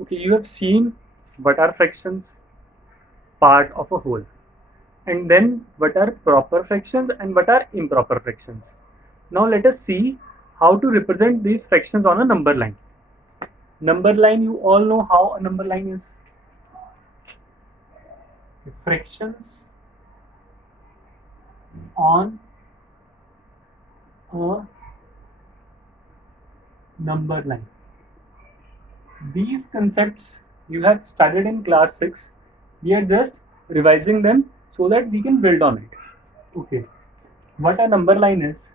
Okay, you have seen what are fractions, part of a whole, and then what are proper fractions and what are improper fractions. Now let us see how to represent these fractions on a number line. Number line, you all know how a number line is. Fractions on a number line. These concepts you have studied in class 6. We are just revising them so that we can build on it. Okay. What a number line is?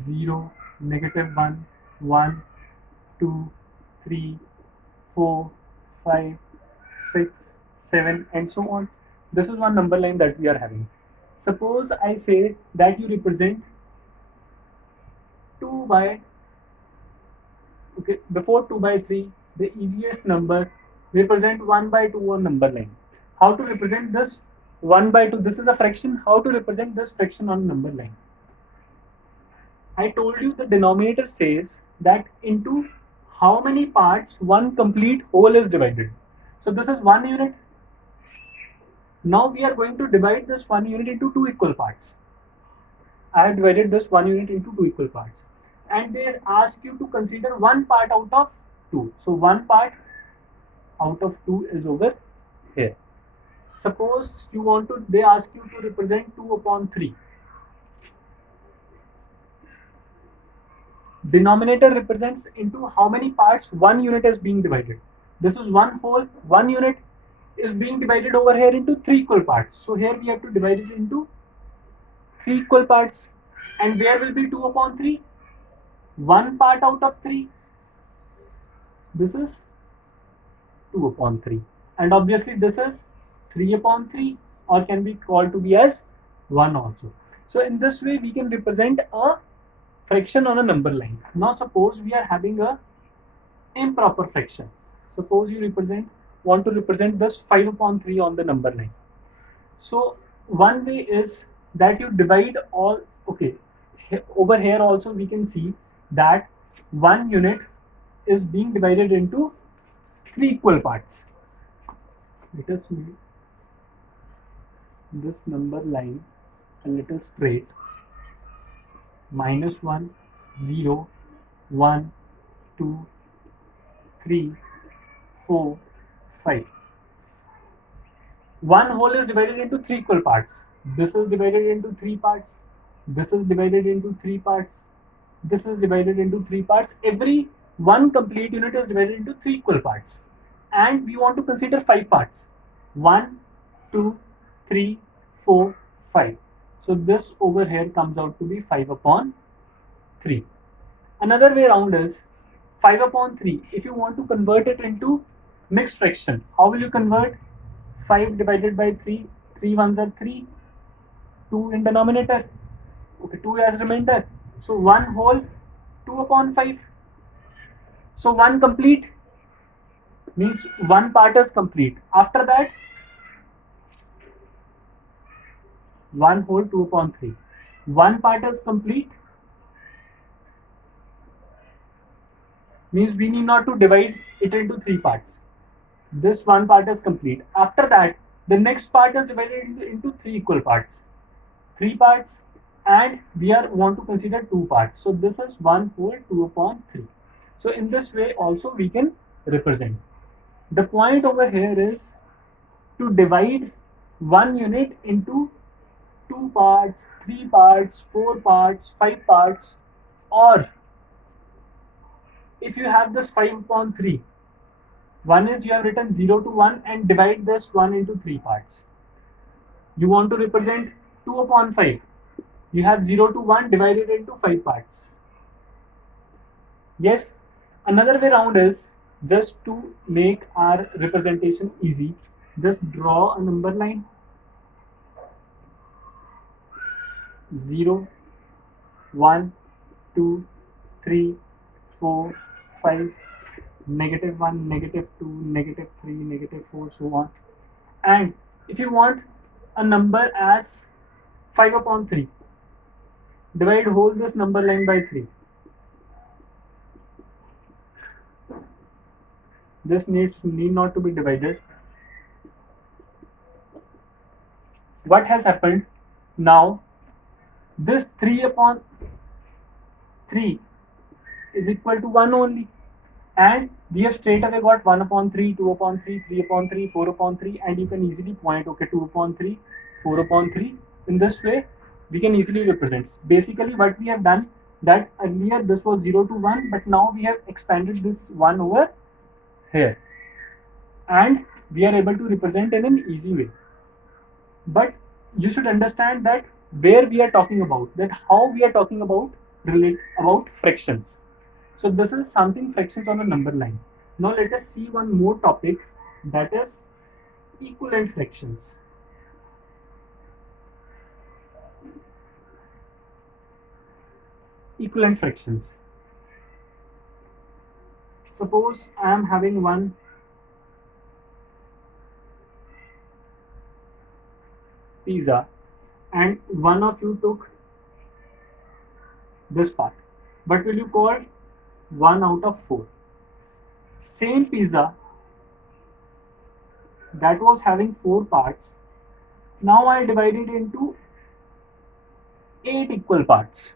0, -1, 1, 2, 3, 4, 5, 6, 7, and so on. This is one number line that we are having. Suppose I say that you represent 2 by, okay, before 2 by 3, the easiest number, represent 1 by 2 on number line. How to represent this 1 by 2? This is a fraction. How to represent this fraction on number line? I told you the denominator says that into how many parts one complete whole is divided. So this is 1 unit. Now we are going to divide this 1 unit into 2 equal parts. I have divided this 1 unit into 2 equal parts. And they ask you to consider one part out of 2. So one part out of 2 is over here. Suppose you want to, they ask you to represent 2 upon 3. Denominator represents into how many parts 1 unit is being divided. This is one whole, 1 unit is being divided over here into 3 equal parts. So here we have to divide it into 3 equal parts. And where will be 2 upon 3? 1 part out of 3. This is 2 upon 3. And obviously this is 3 upon 3, or can be called to be as 1 also. So in this way we can represent a fraction on a number line. Now suppose we are having a improper fraction. Suppose you want to represent this 5 upon 3 on the number line. So one way is that you divide all, okay, over here also we can see that 1 unit is being divided into 3 equal parts. Let us make this number line a little straight. -1, 0, 1, 2, 3, 4, 5. One whole is divided into 3 equal parts. This is divided into 3 parts. This is divided into 3 parts. This is divided into 3 parts. Every one complete unit is divided into 3 equal parts. And we want to consider 5 parts. 1, 2, 3, 4, 5. So this over here comes out to be 5 upon 3. Another way around is 5 upon 3. If you want to convert it into mixed fraction, how will you convert? 5 divided by 3, 3 ones are 3, 2 in denominator, okay, 2 as remainder. So 1 whole, 2 upon 5. So 1 complete means 1 part is complete. After that, 1 whole, 2 upon 3. 1 part is complete means we need not to divide it into 3 parts. This 1 part is complete. After that, the next part is divided into 3 equal parts. 3 parts, and we want to consider 2 parts. So this is 1 whole, 2 upon 3. So in this way also we can represent. The point over here is to divide 1 unit into 2 parts, 3 parts, 4 parts, 5 parts, or if you have this 5 upon 3, one is you have written 0 to 1 and divide this 1 into 3 parts. You want to represent 2 upon 5. You have 0 to 1 divided into 5 parts. Yes, another way around is just to make our representation easy. Just draw a number line. 0, 1, 2, 3, 4, 5, -1, -2, -3, -4, so on. And if you want a number as 5 upon 3. Divide whole this number line by 3. This need not to be divided. What has happened? Now this 3 upon 3 is equal to 1 only, and we have straight away got 1 upon 3, 2 upon 3, 3 upon 3, 4 upon 3, and you can easily point, okay, 2 upon 3, 4 upon 3. In this way we can easily represent. Basically what we have done, that earlier this was 0 to 1, but now we have expanded this 1 over here, and we are able to represent in an easy way. But you should understand that where we are talking about, that how we are talking about fractions. So this is something fractions on a number line. Now let us see one more topic, that is equivalent fractions. Equivalent fractions. Suppose I am having one pizza and one of you took this part. What will you call 1 out of 4? Same pizza that was having 4 parts, now I divide it into 8 equal parts.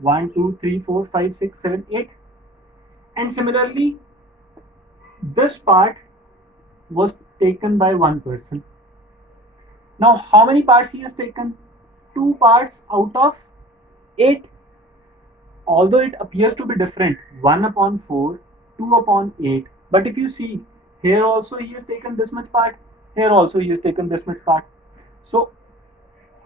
1, 2, 3, 4, 5, 6, 7, 8. And similarly, this part was taken by one person. Now how many parts he has taken? 2 parts out of 8. Although it appears to be different, 1 upon 4, 2 upon 8, but if you see, here also he has taken this much part, here also he has taken this much part. So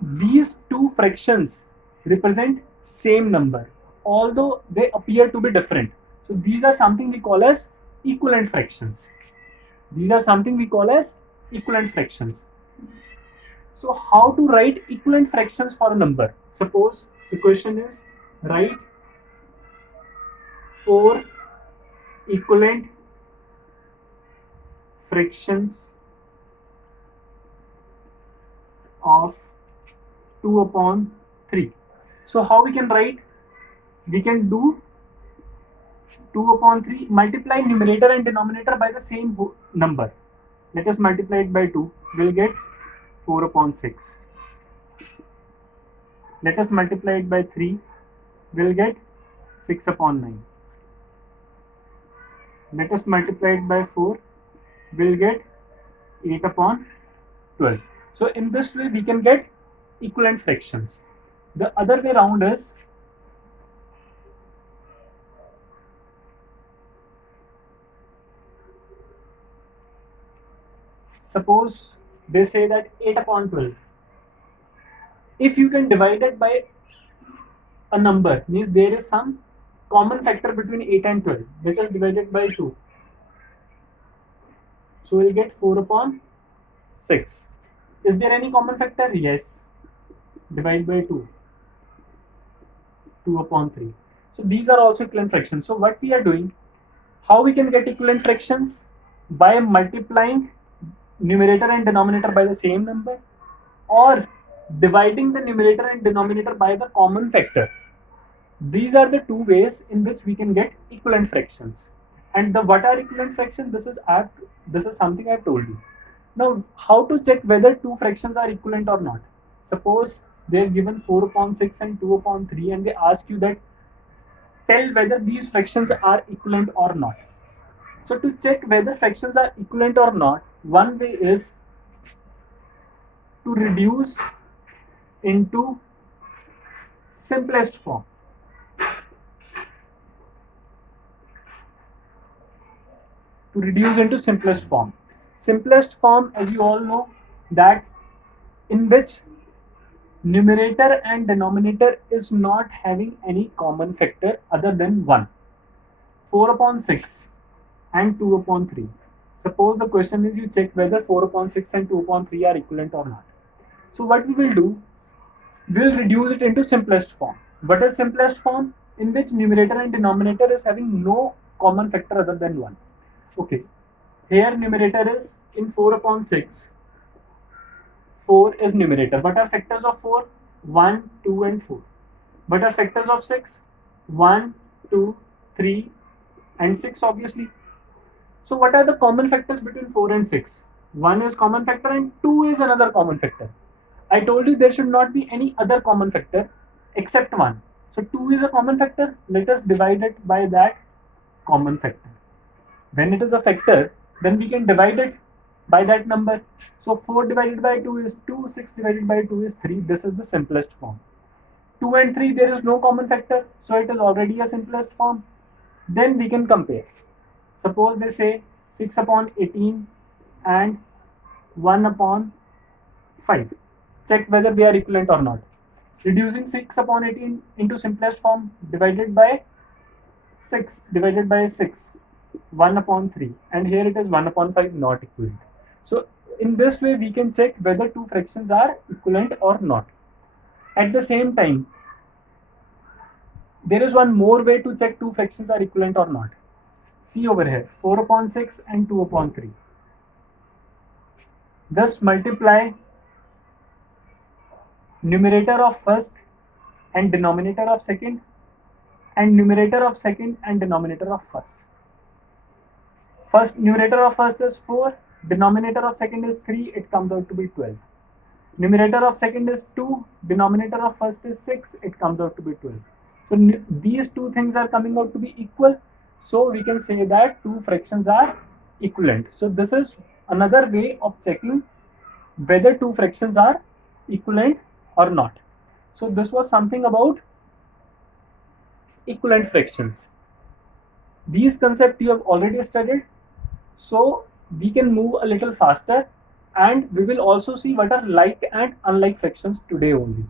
these two fractions represent same number, although they appear to be different. So these are something we call as equivalent fractions. These are something we call as equivalent fractions. So how to write equivalent fractions for a number? Suppose the question is, write 4 equivalent fractions of 2 upon 3. So how we can write? We can do 2 upon 3, multiply numerator and denominator by the same number. Let us multiply it by 2, we'll get 4 upon 6. Let us multiply it by 3, we'll get 6 upon 9. Let us multiply it by 4, we'll get 8 upon 12. So in this way we can get equivalent fractions. The other way around is, suppose they say that 8 upon 12. If you can divide it by a number, means there is some common factor between 8 and 12. Let us divide it by 2. So we'll get 4 upon 6. Is there any common factor? Yes. Divide by 2. 2 upon 3. So these are also equivalent fractions. So what we are doing, how we can get equivalent fractions? By multiplying numerator and denominator by the same number, or dividing the numerator and denominator by the common factor. These are the two ways in which we can get equivalent fractions. And what are equivalent fractions? This is something I've told you. Now how to check whether two fractions are equivalent or not? Suppose they are given 4 upon 6 and 2 upon 3, and they ask you that tell whether these fractions are equivalent or not. So to check whether fractions are equivalent or not, one way is to reduce into simplest form. To reduce into simplest form. Simplest form, as you all know, that in which numerator and denominator is not having any common factor other than 1. 4 upon 6 and 2 upon 3. Suppose the question is you check whether 4 upon 6 and 2 upon 3 are equivalent or not. So what we will do, we will reduce it into simplest form. What is simplest form? In which numerator and denominator is having no common factor other than 1. Okay, here numerator is in 4 upon 6. 4 is numerator. What are factors of 4? 1, 2 and 4. What are factors of 6? 1, 2, 3 and 6 obviously. So what are the common factors between 4 and 6? 1 is common factor and 2 is another common factor. I told you there should not be any other common factor except 1. So 2 is a common factor. Let us divide it by that common factor. When it is a factor, then we can divide it by that number. So 4 divided by 2 is 2, 6 divided by 2 is 3. This is the simplest form. 2 and 3, there is no common factor, so it is already a simplest form. Then we can compare. Suppose they say 6 upon 18 and 1 upon 5. Check whether they are equivalent or not. Reducing 6 upon 18 into simplest form, divided by 6 divided by 6, 1 upon 3, and here it is 1 upon 5, not equivalent. So in this way we can check whether two fractions are equivalent or not. At the same time, there is one more way to check two fractions are equivalent or not. See over here, 4 upon 6 and 2 upon 3. Just multiply numerator of first and denominator of second, and numerator of second and denominator of first. First, numerator of first is 4, denominator of second is 3, it comes out to be 12. Numerator of second is 2, denominator of first is 6, it comes out to be 12. So these two things are coming out to be equal. So we can say that two fractions are equivalent. So this is another way of checking whether two fractions are equivalent or not. So this was something about equivalent fractions. These concepts you have already studied. So we can move a little faster, and we will also see what are like and unlike fractions today only.